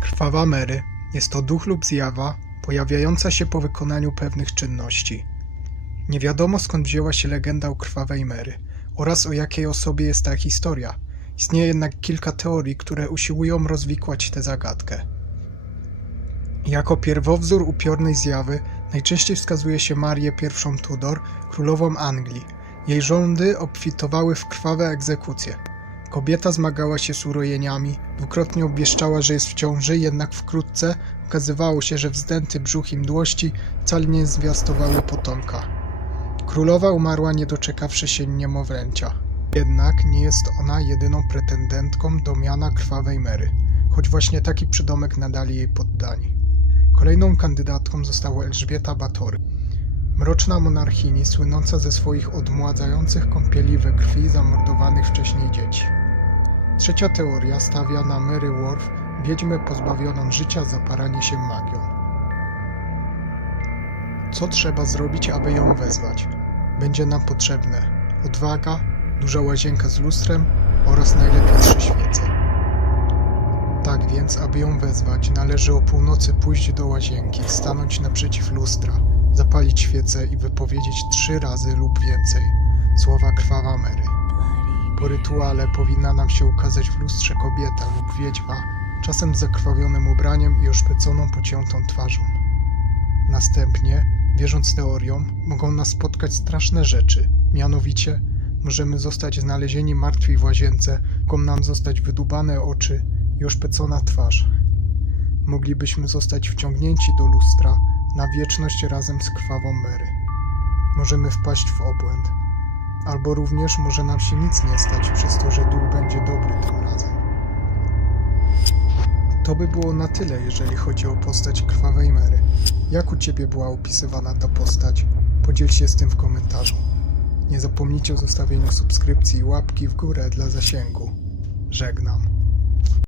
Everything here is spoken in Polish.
Krwawa Mary jest to duch lub zjawa pojawiająca się po wykonaniu pewnych czynności. Nie wiadomo skąd wzięła się legenda o Krwawej Mary oraz o jakiej osobie jest ta historia. Istnieje jednak kilka teorii, które usiłują rozwikłać tę zagadkę. Jako pierwowzór upiornej zjawy najczęściej wskazuje się Marię I Tudor, królową Anglii. Jej rządy obfitowały w krwawe egzekucje. Kobieta zmagała się z urojeniami, dwukrotnie obwieszczała, że jest w ciąży, jednak wkrótce okazywało się, że wzdęty brzuch i mdłości wcale nie zwiastowały potomka. Królowa umarła nie doczekawszy się niemowlęcia. Jednak nie jest ona jedyną pretendentką do miana Krwawej Mary, choć właśnie taki przydomek nadali jej poddani. Kolejną kandydatką została Elżbieta Batory. Mroczna monarchini słynąca ze swoich odmładzających kąpieli we krwi zamordowanych wcześniej dzieci. Trzecia teoria stawia na Mary Worf, wiedźmę pozbawioną życia za paranie się magią. Co trzeba zrobić, aby ją wezwać? Będzie nam potrzebne odwaga, duża łazienka z lustrem oraz najlepiej trzy świece. Tak więc, aby ją wezwać, należy o północy pójść do łazienki, stanąć naprzeciw lustra, zapalić świecę i wypowiedzieć trzy razy lub więcej słowa krwawa Mary. Po rytuale powinna nam się ukazać w lustrze kobieta lub wiedźma, czasem z zakrwawionym ubraniem i oszpeconą pociętą twarzą. Następnie, wierząc teoriom, mogą nas spotkać straszne rzeczy, mianowicie możemy zostać znalezieni martwi w łazience, mogą nam zostać wydubane oczy i oszpecona twarz. Moglibyśmy zostać wciągnięci do lustra na wieczność razem z krwawą Mary. Możemy wpaść w obłęd. Albo również może nam się nic nie stać przez to, że duch będzie dobry tym razem. To by było na tyle, jeżeli chodzi o postać krwawej Mary. Jak u Ciebie była opisywana ta postać? Podziel się z tym w komentarzu. Nie zapomnijcie o zostawieniu subskrypcji i łapki w górę dla zasięgu. Żegnam.